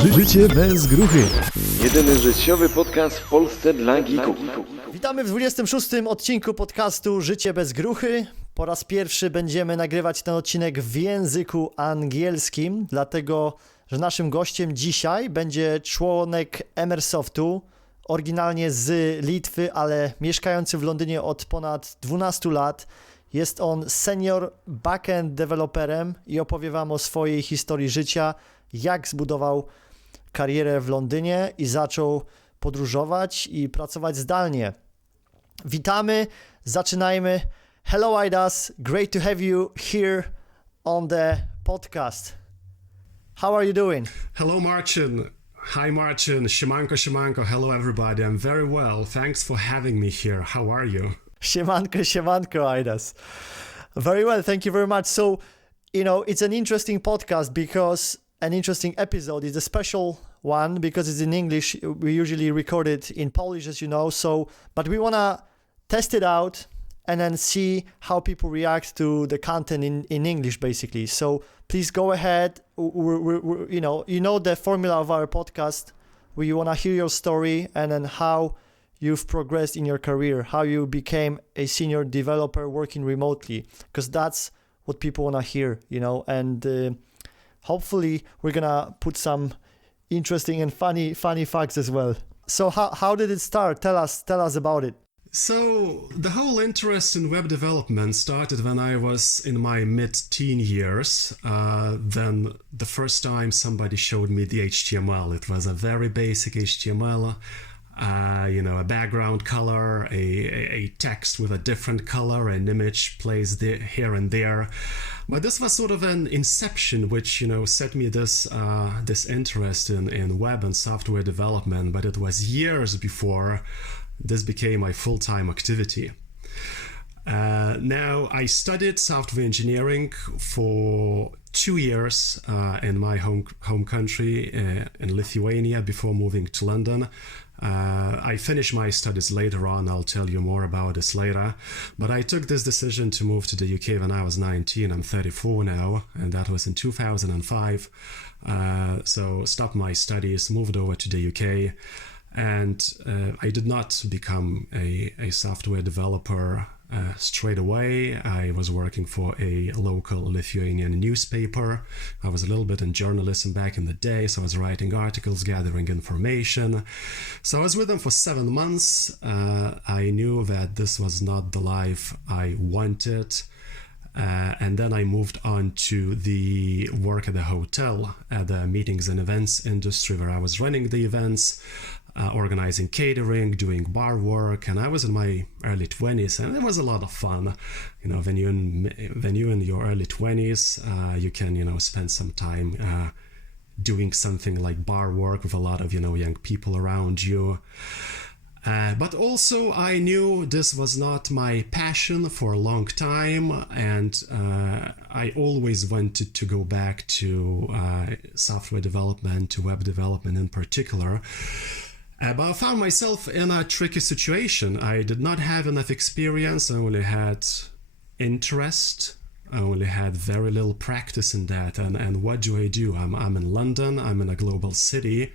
Życie bez gruchy. Jedyny życiowy podcast w Polsce dla geeków. Witamy w 26. odcinku podcastu Życie Bez Gruchy. Po raz pierwszy będziemy nagrywać ten odcinek w języku angielskim, dlatego że naszym gościem dzisiaj będzie członek Emersoftu, oryginalnie z Litwy, ale mieszkający w Londynie od ponad 12 lat. Jest on senior backend developerem i opowie Wam o swojej historii życia, jak zbudował karierę w Londynie i zaczął podróżować i pracować zdalnie. Witamy, zaczynajmy. Hello Aidas, great to have you here on the podcast. How are you doing? Hello Marcin. Hi Marcin. Siemanko, siemanko. Hello everybody. I'm very well. Thanks for having me here. How are you? Siemanko, Aidas. Very well, thank you very much. So, it's an interesting podcast because an interesting episode. It's a special one because it's in English. We usually record it in Polish, as you know. But we want to test it out and then see how people react to the content in English, basically. So please go ahead. You know the formula of our podcast. We want to hear your story and then how you've progressed in your career, how you became a senior developer working remotely, because that's what people want to hear, and hopefully we're gonna put some interesting and funny facts as well. So how did it start? Tell us about it. So the whole interest in web development started when I was in my mid-teen years. Then the first time somebody showed me the HTML. It was a very basic HTML. A background color, a text with a different color, an image placed here and there. But this was sort of an inception, which, set me this interest in web and software development. But it was years before this became my full-time activity. Now, I studied software engineering for 2 years in my home country, in Lithuania, before moving to London. I finished my studies later on. I'll tell you more about this later. But I took this decision to move to the UK when I was 19. I'm 34 now, and that was in 2005. So stopped my studies, moved over to the UK, and I did not become a software developer straight away. I was working for a local Lithuanian newspaper. I was a little bit in journalism back in the day, so I was writing articles, gathering information. So I was with them for 7 months. I knew that this was not the life I wanted. And then I moved on to the work at the hotel, at the meetings and events industry, where I was running the events, organizing catering, doing bar work, and I was in my early 20s, and it was a lot of fun. When you're in your early 20s, you can, spend some time doing something like bar work with a lot of, young people around you. But also I knew this was not my passion for a long time, and I always wanted to go back to software development, to web development in particular. But I found myself in a tricky situation. I did not have enough experience. I only had interest. I only had very little practice in that. And what do? I'm in London. I'm in a global city.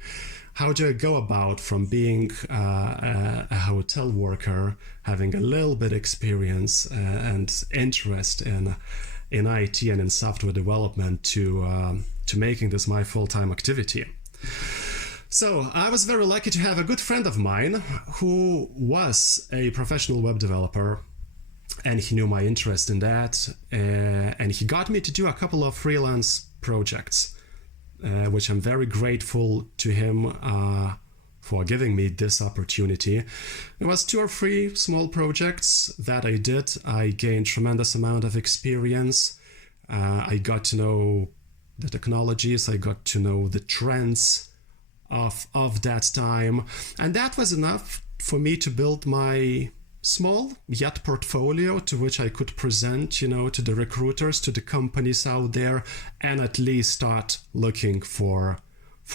How do I go about from being a hotel worker, having a little bit experience and interest in IT and in software development to making this my full-time activity? So I was very lucky to have a good friend of mine who was a professional web developer, and he knew my interest in that, and he got me to do a couple of freelance projects, which I'm very grateful to him for giving me this opportunity. It was 2 or 3 small projects that I did. I gained tremendous amount of experience. I got to know the technologies. I got to know the trends of that time, and that was enough for me to build my small yet portfolio to which I could present, to the recruiters, to the companies out there, and at least start looking for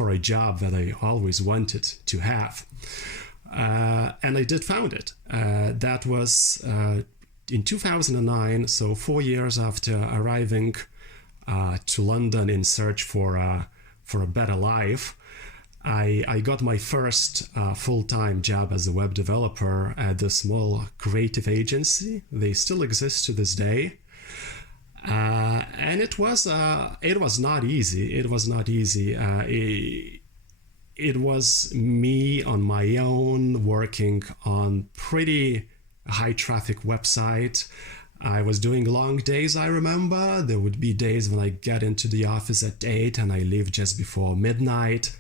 a job that I always wanted to have. And I did found it. That was in 2009, so 4 years after arriving to London in search for for a better life, I got my first full-time job as a web developer at a small creative agency. They still exist to this day. And it was not easy. It was not easy. It was me on my own working on pretty high traffic website. I was doing long days, I remember. There would be days when I get into the office at 8 and I leave just before midnight.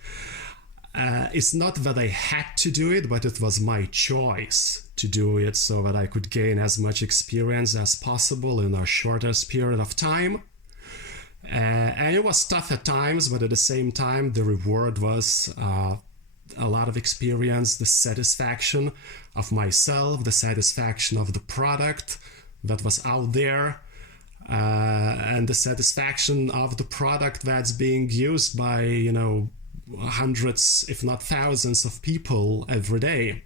It's not that I had to do it, but it was my choice to do it so that I could gain as much experience as possible in a shortest period of time. And it was tough at times, but at the same time, the reward was a lot of experience, the satisfaction of myself, the satisfaction of the product that was out there, and the satisfaction of the product that's being used by, hundreds, if not thousands of people every day.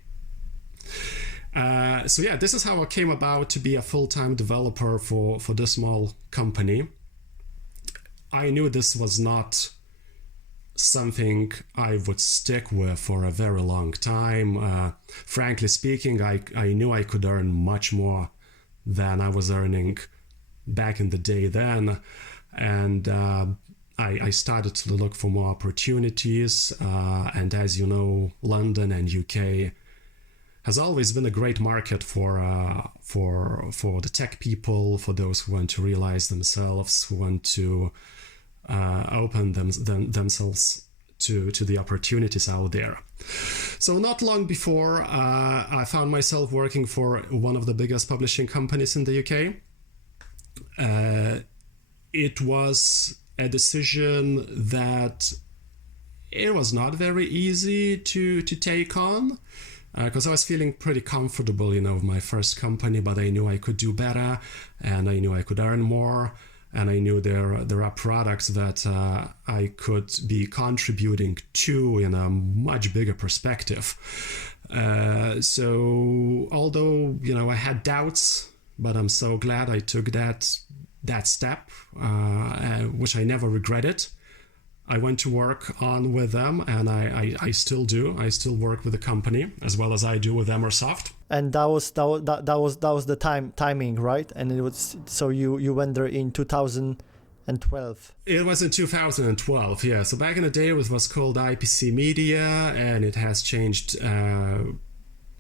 So yeah, this is how I came about to be a full-time developer for this small company. I knew this was not something I would stick with for a very long time. Frankly speaking, I knew I could earn much more than I was earning back in the day then. And I started to look for more opportunities. And as you know, London and UK has always been a great market for the tech people, for those who want to realize themselves, who want to open themselves to the opportunities out there. So not long before, I found myself working for one of the biggest publishing companies in the UK. It was a decision that it was not very easy to take on, because I was feeling pretty comfortable, with my first company, but I knew I could do better, and I knew I could earn more, and I knew there are products that I could be contributing to in a much bigger perspective. So although, I had doubts, but I'm so glad I took that step, which I never regretted. I went to work on with them, and I still do. I still work with the company as well as I do with Emersoftu. And that was the timing, right? And it was, so you went there in 2012. It was in 2012, yeah. So back in the day, it was called IPC Media, and it has changed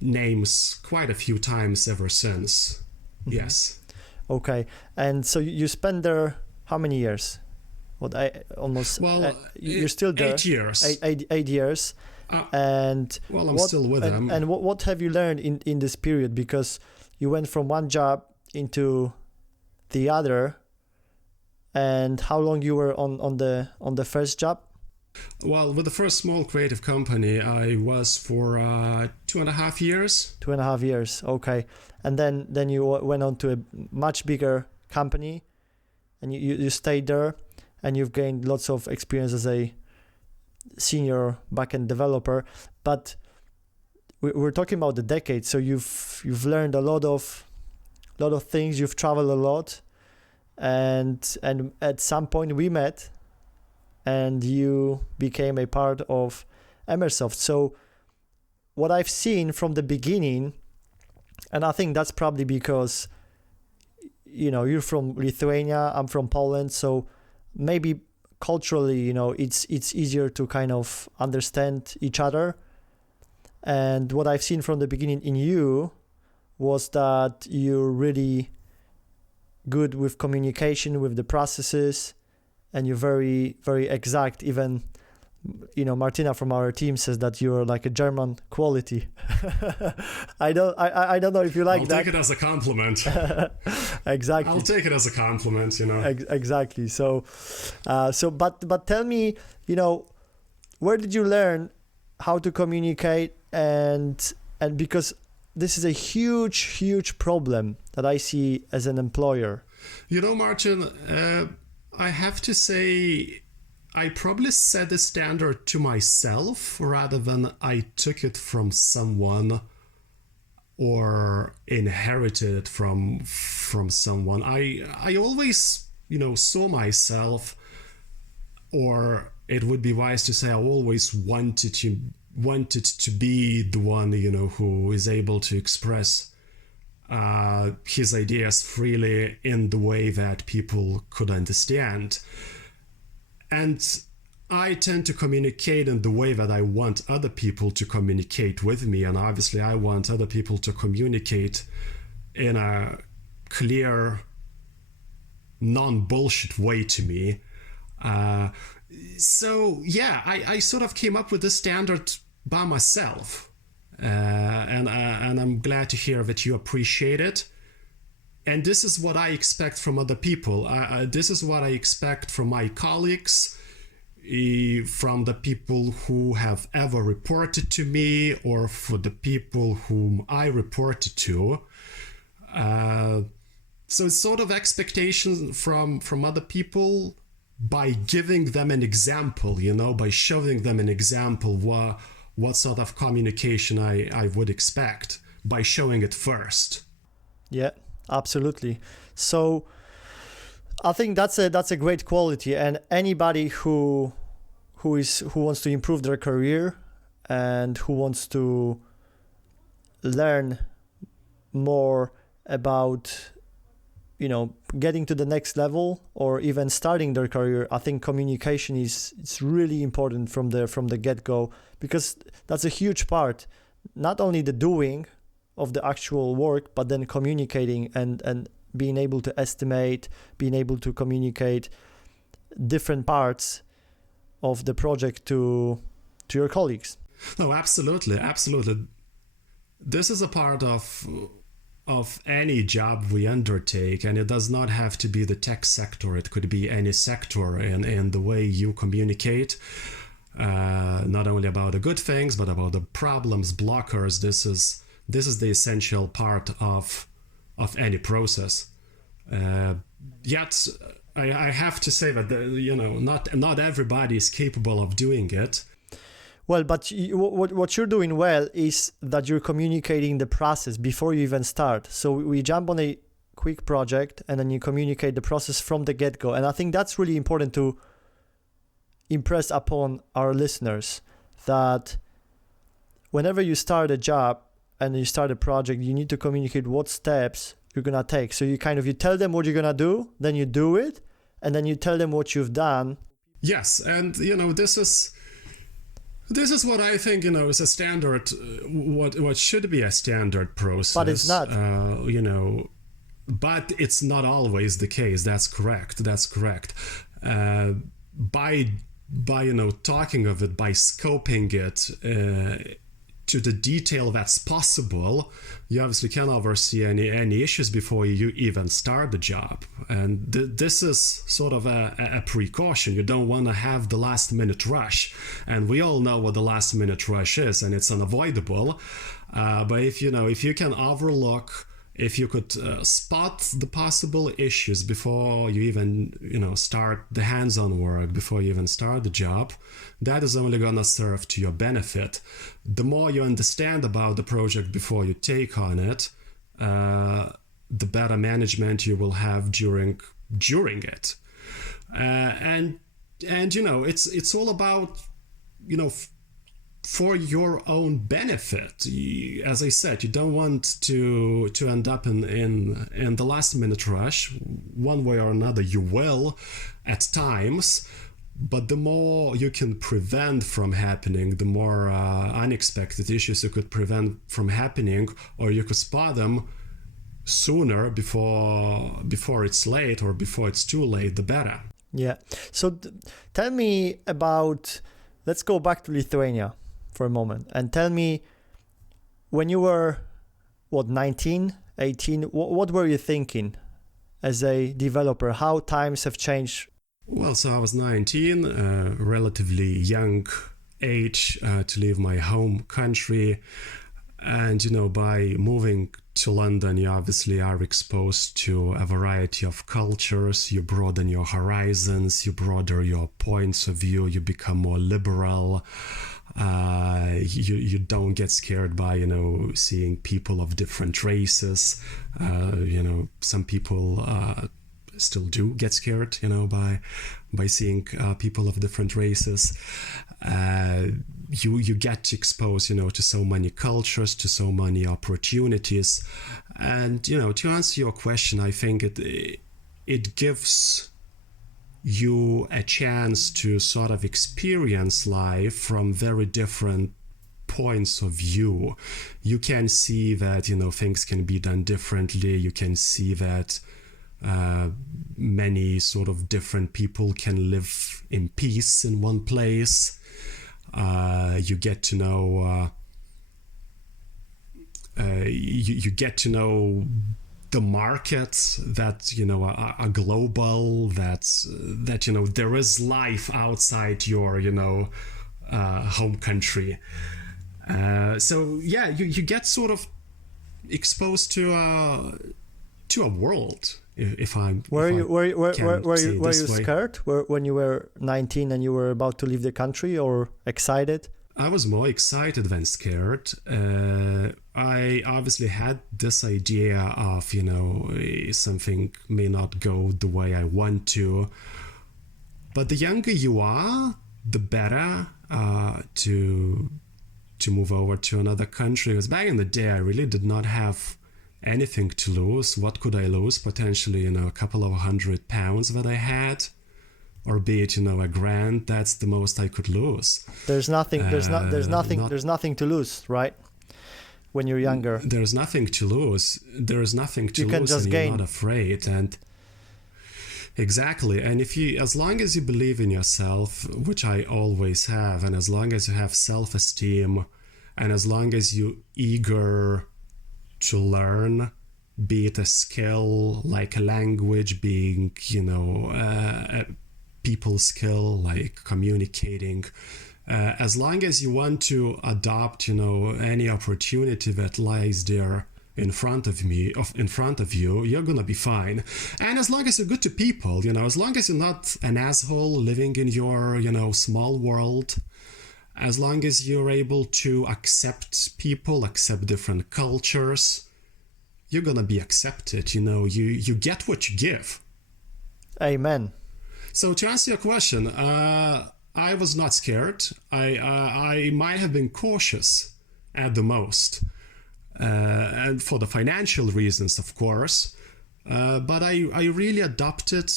names quite a few times ever since. Mm-hmm. Yes. Okay, and so you spent there how many years? You're still there. 8 years. 8 years. And I'm still with them. And what have you learned in this period? Because you went from one job into the other, and how long you were on the first job? Well, with the first small creative company, I was for 2.5 years. 2.5 years, okay. And then you went on to a much bigger company, and you stayed there, and you've gained lots of experience as a senior backend developer. But we're talking about the decade, so you've learned a lot of things. You've traveled a lot, and at some point we met, and you became a part of Emersoftu. So what I've seen from the beginning, and I think that's probably because you're from Lithuania, I'm from Poland, so maybe culturally, it's easier to kind of understand each other. And what I've seen from the beginning in you was that you're really good with communication, with the processes, and you're very, very exact. Even, Martina from our team says that you're like a German quality. I don't know if you like that. I'll take it as a compliment. Exactly. I'll take it as a compliment, Exactly. So but tell me, where did you learn how to communicate, and because this is a huge problem that I see as an employer. Martin, I have to say, I probably set the standard to myself rather than I took it from someone or inherited it from someone. I always, saw myself, or it would be wise to say I always wanted to be the one, who is able to express his ideas freely in the way that people could understand. And I tend to communicate in the way that I want other people to communicate with me. And obviously I want other people to communicate in a clear, non-bullshit way to me. So yeah, I sort of came up with this standard by myself. And I'm glad to hear that you appreciate it. And this is what I expect from other people. This is what I expect from my colleagues, from the people who have ever reported to me, or for the people whom I reported to. So it's sort of expectations from other people by giving them an example, by showing them an example what sort of communication I would expect, by showing it first. Yeah, absolutely. So I think that's a great quality, and anybody who wants to improve their career and who wants to learn more about getting to the next level or even starting their career, I think communication it's really important from the get-go, because that's a huge part, not only the doing of the actual work, but then communicating and being able to estimate, being able to communicate different parts of the project to your colleagues. No, absolutely. This is a part of any job we undertake, and it does not have to be the tech sector. It could be any sector, in the way you communicate, not only about the good things, but about the problems, blockers. This is the essential part of any process. Yet I have to say that not everybody is capable of doing it. Well, but what you're doing well is that you're communicating the process before you even start. So we jump on a quick project and then you communicate the process from the get-go. And I think that's really important to impress upon our listeners, that whenever you start a job and you start a project, you need to communicate what steps you're going to take. So you tell them what you're going to do, then you do it, and then you tell them what you've done. Yes, and this is what I think, is a standard, what should be a standard process. But it's not. But it's not always the case. That's correct. By talking of it, by scoping it to the detail that's possible, you obviously can oversee any issues before you even start the job. And this is sort of a precaution. You don't want to have the last minute rush. And we all know what the last minute rush is, and it's unavoidable. But if you can overlook, if you could spot the possible issues before you even, start the hands-on work, before you even start the job, that is only going to serve to your benefit. The more you understand about the project before you take on it, the better management you will have during it. And it's all about, for your own benefit. As I said, you don't want to end up in the last minute rush. One way or another you will at times, but the more you can prevent from happening, the more unexpected issues you could prevent from happening, or you could spot them sooner before it's late, or before it's too late, the better. Yeah. So tell me about, let's go back to Lithuania for a moment, and tell me, when you were 19, 18, what were you thinking as a developer? How times have changed? Well, so I was 19, relatively young age to leave my home country, and by moving to London, you obviously are exposed to a variety of cultures. You broaden your horizons, you broaden your points of view, you become more liberal. You don't get scared by seeing people of different races. Some people still do get scared, by seeing people of different races. You get exposed, to so many cultures, to so many opportunities. And, to answer your question, I think it gives you a chance to sort of experience life from very different points of view. You can see that, things can be done differently. You can see that many sort of different people can live in peace in one place. You get to know you get to know the markets that are global, that there is life outside your home country. So yeah, you get sort of exposed to a world. If I'm were you scared when you were 19 and you were about to leave the country, or excited? I was more excited than scared. I obviously had this idea of, something may not go the way I want to. But the younger you are, the better to move over to another country. Because back in the day, I really did not have anything to lose. What could I lose? Potentially, a couple of £100 that I had. Or be it, a grand. That's the most I could lose. There's nothing to lose, right? When you're younger, there's nothing to lose. There's nothing to lose, and you're not afraid. And exactly. And as long as you believe in yourself, which I always have, and as long as you have self-esteem, and as long as you're eager to learn, be it a skill like a language, being, a people skill like communicating, as long as you want to adopt, any opportunity that lies there in front of you, you're gonna be fine. And as long as you're good to people, as long as you're not an asshole living in your, small world, as long as you're able to accept people, accept different cultures, you're gonna be accepted. You get what you give. Amen. So to answer your question, I was not scared. I might have been cautious at the most, and for the financial reasons, of course. But I really adopted,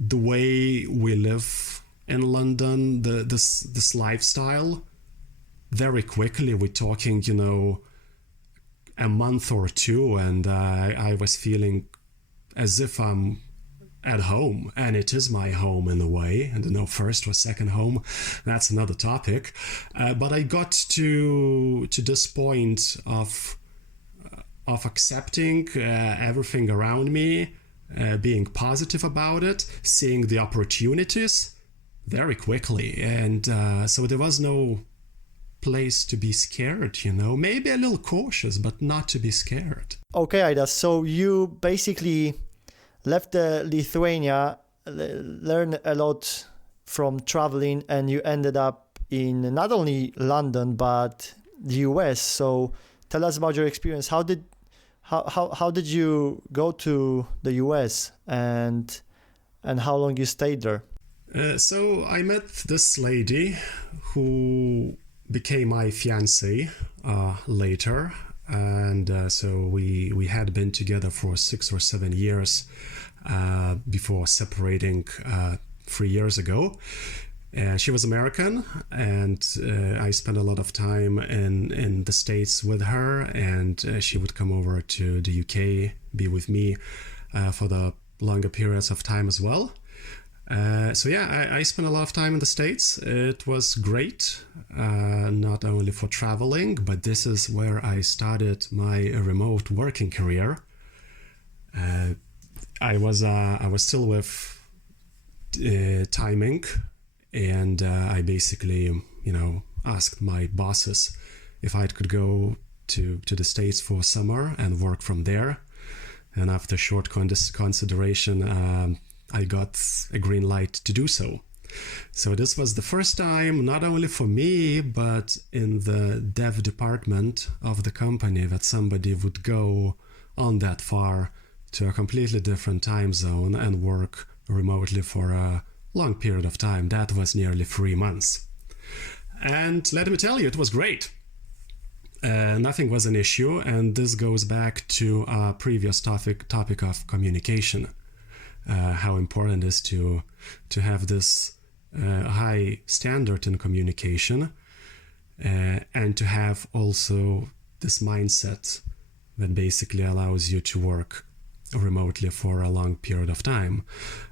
the way we live in London, this lifestyle, very quickly. We're talking, a month or two, and I was feeling as if I'm at home, and it is my home in a way. I don't know, first or second home, that's another topic. But I got to this point of accepting everything around me, being positive about it, seeing the opportunities very quickly, and so there was no place to be scared, maybe a little cautious, but not to be scared. Okay, Aidas, so you basically left Lithuania, learned a lot from traveling, and you ended up in not only London but the US. So tell us about your experience. How did you go to the US, and how long you stayed there? So I met this lady who became my fiancée later. And so we had been together for 6 or 7 years before separating 3 years ago. She was American, and I spent a lot of time in the States with her, and she would come over to the UK, be with me for the longer periods of time as well. So yeah, I spent a lot of time in the States. It was great, not only for traveling, but this is where I started my remote working career. I was still with timing, and I basically, asked my bosses if I could go to the States for summer and work from there. And after short consideration, I got a green light to do so. So this was the first time, not only for me, but in the dev department of the company, that somebody would go on that far to a completely different time zone and work remotely for a long period of time. That was nearly 3 months. And let me tell you, it was great. Nothing was an issue, and this goes back to our previous topic of communication. How important it is to have this high standard in communication, and to have also this mindset that basically allows you to work remotely for a long period of time.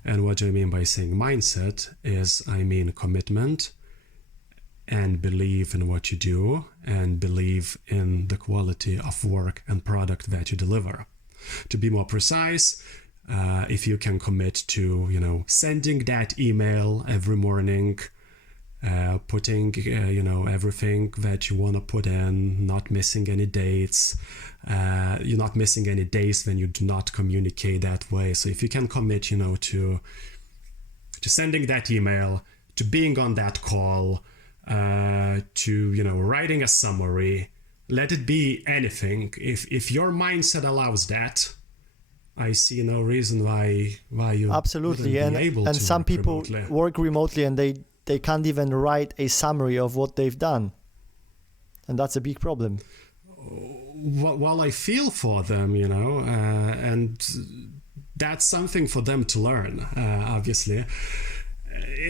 And what I mean by saying mindset is, I mean commitment, and believe in what you do, and believe in the quality of work and product that you deliver. To be more precise, if you can commit to, sending that email every morning, putting, everything that you want to put in, not missing any dates, you're not missing any days when you do not communicate that way. So if you can commit, to sending that email, to being on that call, to, writing a summary, let it be anything. If your mindset allows that, I see no reason why you absolutely wouldn't be able and to some work people remotely. work remotely and they can't even write a summary of what they've done, and that's a big problem. Well, I feel for them, and that's something for them to learn, obviously.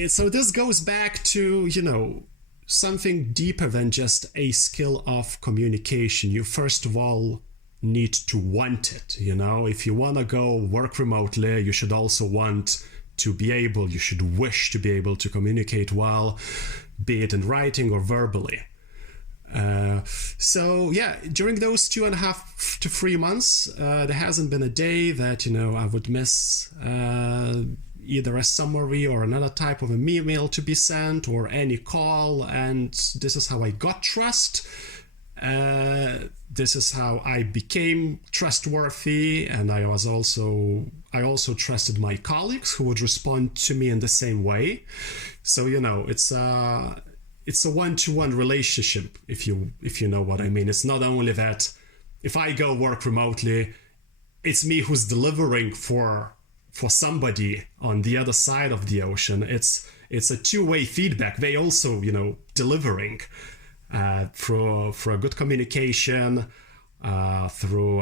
So this goes back to, something deeper than just a skill of communication. You first of all need to want it. If you want to go work remotely, you should also want to be able, you should wish to be able to communicate well, be it in writing or verbally. So yeah, during those 2.5 to 3 months, there hasn't been a day that, I would miss either a summary or another type of an email to be sent or any call. And this is how I got trust. This is how I became trustworthy, and I also trusted my colleagues who would respond to me in the same way. So it's a one-to-one relationship, if you know what I mean. It's not only that if I go work remotely, it's me who's delivering for somebody on the other side of the ocean. It's a two-way feedback. They also delivering through a good communication, through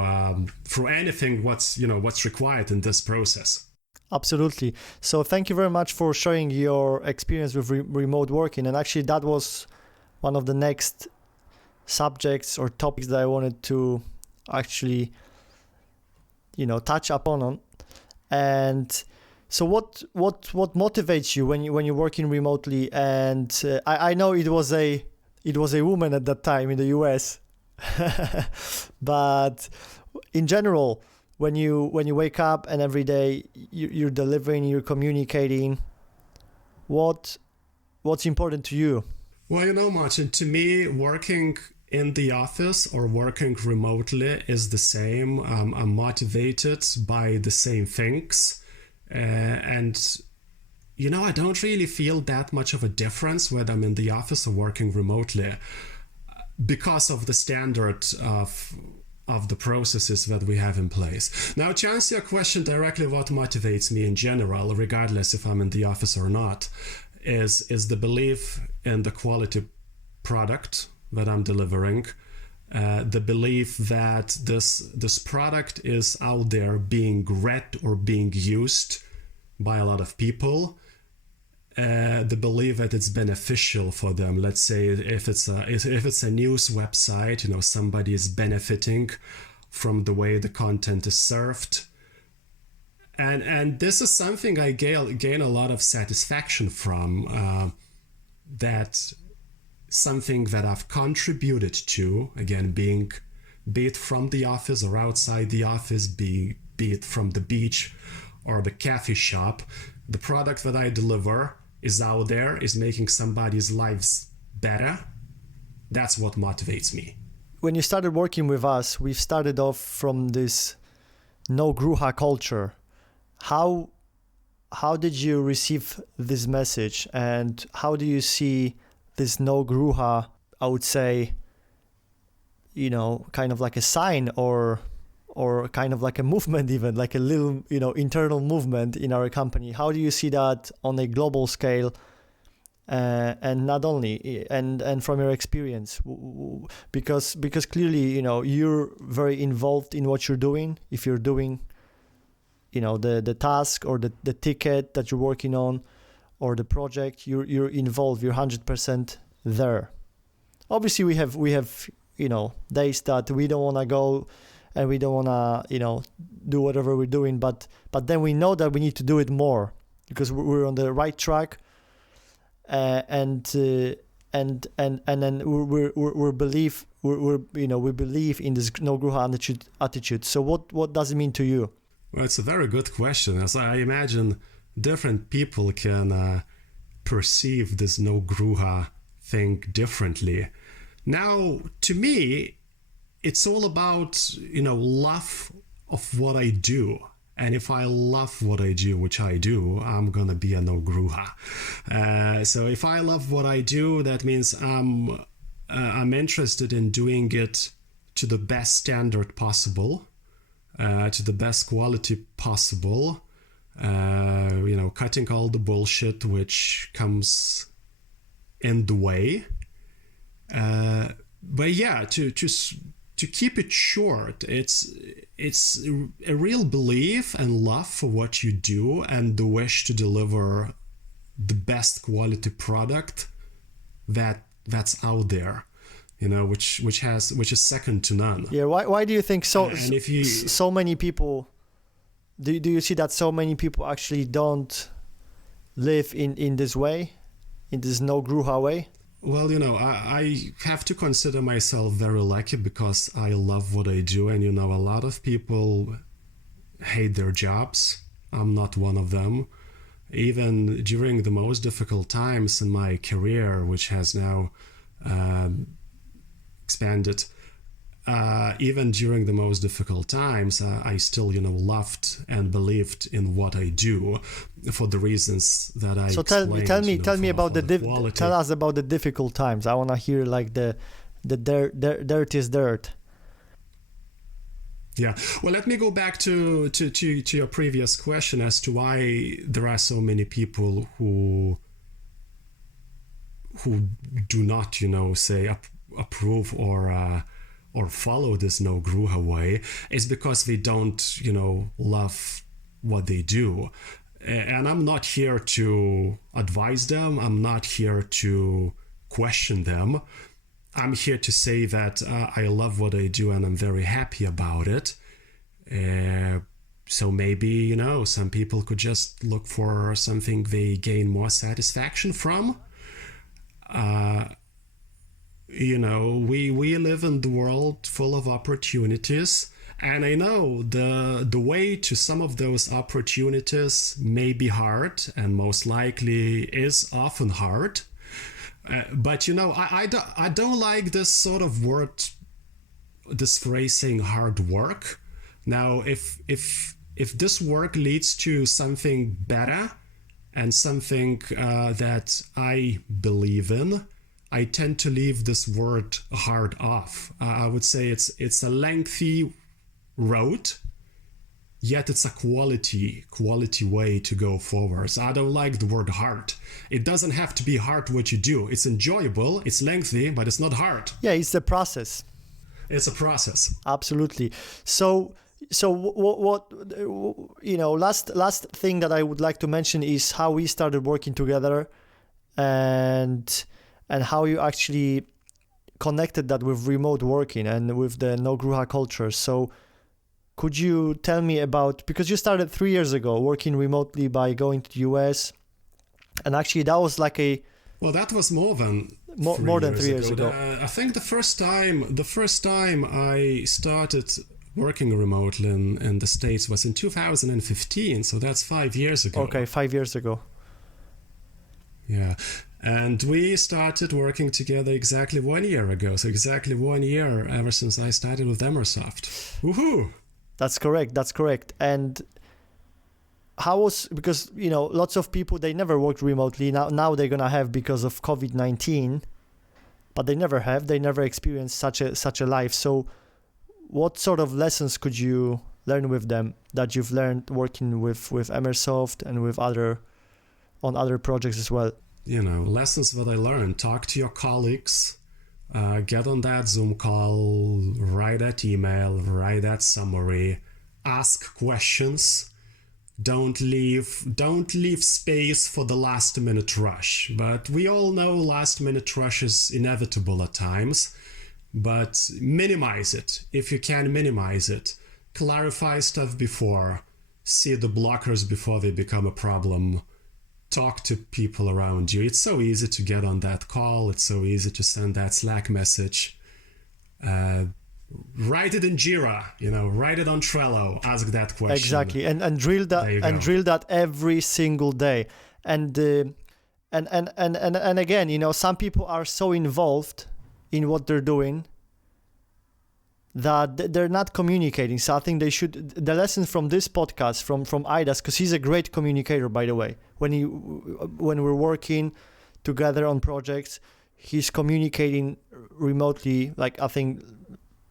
anything what's required in this process. Absolutely. So thank you very much for sharing your experience with remote working. And actually that was one of the next subjects or topics that I wanted to actually touch upon. And so what motivates you when you're working remotely? And I know it was a woman at that time in the US, but in general, when you wake up and every day you're delivering, you're communicating, what's important to you? Well, Martin, to me, working in the office or working remotely is the same. I'm motivated by the same things. And I don't really feel that much of a difference whether I'm in the office or working remotely because of the standard of the processes that we have in place. Now, to answer your question directly, what motivates me in general, regardless if I'm in the office or not, is the belief in the quality product that I'm delivering, the belief that this product is out there being read or being used by a lot of people, the belief that it's beneficial for them. Let's say if it's a news website, somebody is benefiting from the way the content is served, and this is something I gain a lot of satisfaction from. That something that I've contributed to, again, be it from the office or outside the office, be it from the beach or the coffee shop, the product that I deliver is out there, is making somebody's lives better. That's what motivates me. When you started working with us, we've started off from this no grucha culture. How did you receive this message, and how do you see this no grucha, I would say, kind of like a sign or or kind of like a movement, even like a little, internal movement in our company. How do you see that on a global scale? And not only, and from your experience, because clearly, you're very involved in what you're doing. If you're doing, the task or the ticket that you're working on, or the project, you're involved. You're 100% there. Obviously, we have days that we don't want to go, and we don't want to do whatever we're doing. But then we know that we need to do it more because we're on the right track. And then we believe in this no grucha attitude. So what does it mean to you? Well, it's a very good question. As I imagine, different people can perceive this no grucha thing differently. Now, to me, it's all about love of what I do. And if I love what I do, which I do, I'm going to be a no grucha. So if I love what I do, that means I'm interested in doing it to the best standard possible, to the best quality possible, cutting all the bullshit which comes in the way. But yeah, to keep it short, it's a real belief and love for what you do and the wish to deliver the best quality product that's out there, which is second to none. Yeah. Why do you think so? And if so many people, do you see that so many people actually don't live in this way, in this no grucha way? Well, I have to consider myself very lucky because I love what I do. And, a lot of people hate their jobs. I'm not one of them. Even during the most difficult times in my career, which has now expanded, even during the most difficult times, I still, loved and believed in what I do for the reasons that I explained. So tell me about tell us about the difficult times. I want to hear like the dirtiest dirt. Yeah. Well, let me go back to your previous question as to why there are so many people who do not, say approve or follow this no grucha way. Is because they don't, love what they do. And I'm not here to advise them. I'm not here to question them. I'm here to say that I love what I do and I'm very happy about it. So maybe, some people could just look for something they gain more satisfaction from. We live in the world full of opportunities. And I know the way to some of those opportunities may be hard and most likely is often hard. But, I don't like this sort of word, this phrasing hard work. Now, if this work leads to something better and something that I believe in, I tend to leave this word hard off. I would say it's a lengthy road, yet it's a quality way to go forward. So I don't like the word hard. It doesn't have to be hard what you do. It's enjoyable, it's lengthy, but it's not hard. Yeah, it's the process. It's a process. Absolutely. So what last thing that I would like to mention is how we started working together and how you actually connected that with remote working and with the no grucha culture. So could you tell me about, because you started 3 years ago working remotely by going to the US, and actually that was like well, that was more than 3 years ago. I think the first time I started working remotely in the States was in 2015, so that's 5 years ago. Okay, 5 years ago. Yeah. And we started working together exactly 1 year ago. So exactly 1 year ever since I started with Emersoftu. Woohoo! That's correct. And how was, because, lots of people, they never worked remotely. Now they're going to have because of COVID-19, but they never experienced such a life. So what sort of lessons could you learn with them that you've learned working with Emersoftu and with other projects as well? Lessons that I learned: talk to your colleagues, get on that Zoom call, write that email, write that summary, ask questions. Don't leave space for the last minute rush. But we all know last minute rush is inevitable at times. But minimize it if you can minimize it. Clarify stuff before. See the blockers before they become a problem. Talk to people around you. It's so easy to get on that call. It's so easy to send that Slack message. Write it in Jira, write it on Trello, ask that question. Exactly, and drill that every single day. And again, some people are so involved in what they're doing that they're not communicating. So I think they should. The lesson from this podcast from Aidas, because he's a great communicator, by the way. When we're working together on projects, he's communicating remotely. Like, I think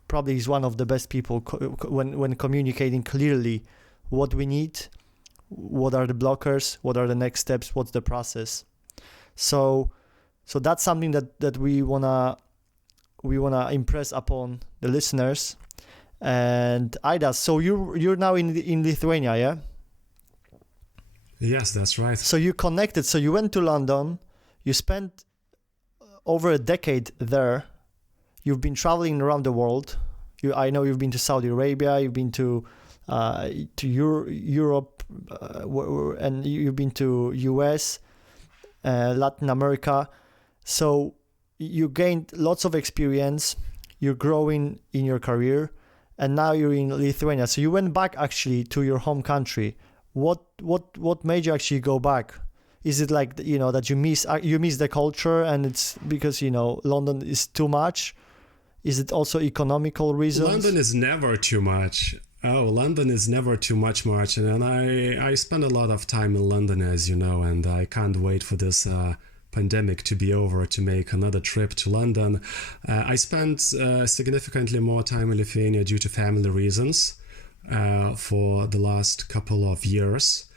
probably he's one of the best people when communicating clearly what we need, what are the blockers, what are the next steps, what's the process. So that's something that we wanna impress upon the listeners. And Aidas, so you're now in Lithuania, yeah? Yes, that's right. So you connected. So you went to London. You spent over a decade there. You've been traveling around the world. I know you've been to Saudi Arabia. You've been to Europe, and you've been to US, Latin America. So you gained lots of experience. You're growing in your career, and now you're in Lithuania. So you went back actually to your home country. What made you actually go back? Is it like that you miss the culture, and it's because London is too much? Is it also economical reasons? London is never too much. Oh, London is never too much, Martin. And I spend a lot of time in London, as you know, and I can't wait for this pandemic to be over to make another trip to London. I spent significantly more time in Lithuania due to family reasons for the last couple of years.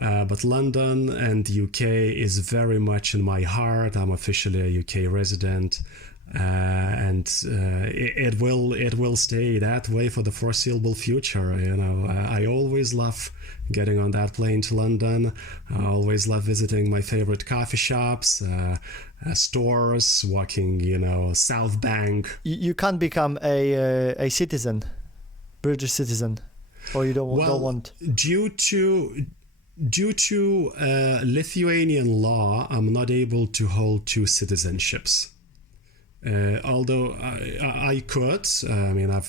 But London and the UK is very much in my heart. I'm officially a UK resident. And it will stay that way for the foreseeable future. I always love getting on that plane to London. I always love visiting my favorite coffee shops, stores, walking, South Bank. You can't become a citizen, British citizen, or you don't want. Due to Lithuanian law, I'm not able to hold two citizenships. Although I could,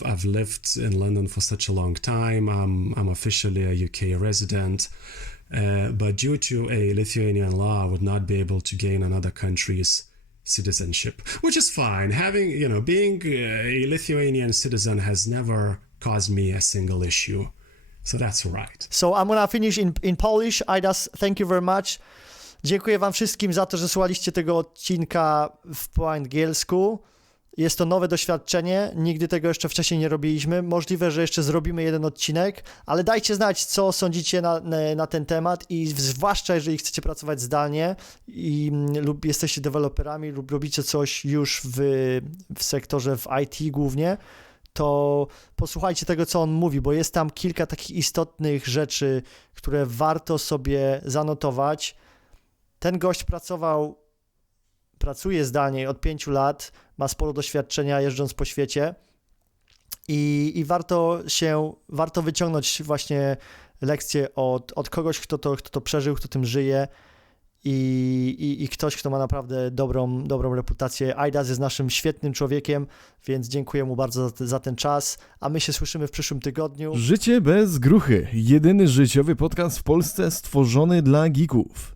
I've lived in London for such a long time. I'm officially a UK resident, but due to a Lithuanian law, I would not be able to gain another country's citizenship, which is fine. Being a Lithuanian citizen has never caused me a single issue, so that's all right. So I'm gonna finish in Polish. Aidas, thank you very much. Dziękuję wam wszystkim za to, że słuchaliście tego odcinka po angielsku. Jest to nowe doświadczenie, nigdy tego jeszcze wcześniej nie robiliśmy. Możliwe, że jeszcze zrobimy jeden odcinek, ale dajcie znać, co sądzicie na ten temat i zwłaszcza, jeżeli chcecie pracować zdalnie lub jesteście deweloperami lub robicie coś już w sektorze w IT głównie, to posłuchajcie tego, co on mówi, bo jest tam kilka takich istotnych rzeczy, które warto sobie zanotować. Ten gość pracuje zdalnie od 5 lat, ma sporo doświadczenia jeżdżąc po świecie i warto wyciągnąć właśnie lekcję od kogoś, kto to przeżył, kto tym żyje i ktoś, kto ma naprawdę dobrą reputację. Aidas jest naszym świetnym człowiekiem, więc dziękuję mu bardzo za ten czas, a my się słyszymy w przyszłym tygodniu. Życie bez gruchy. Jedyny życiowy podcast w Polsce stworzony dla geeków.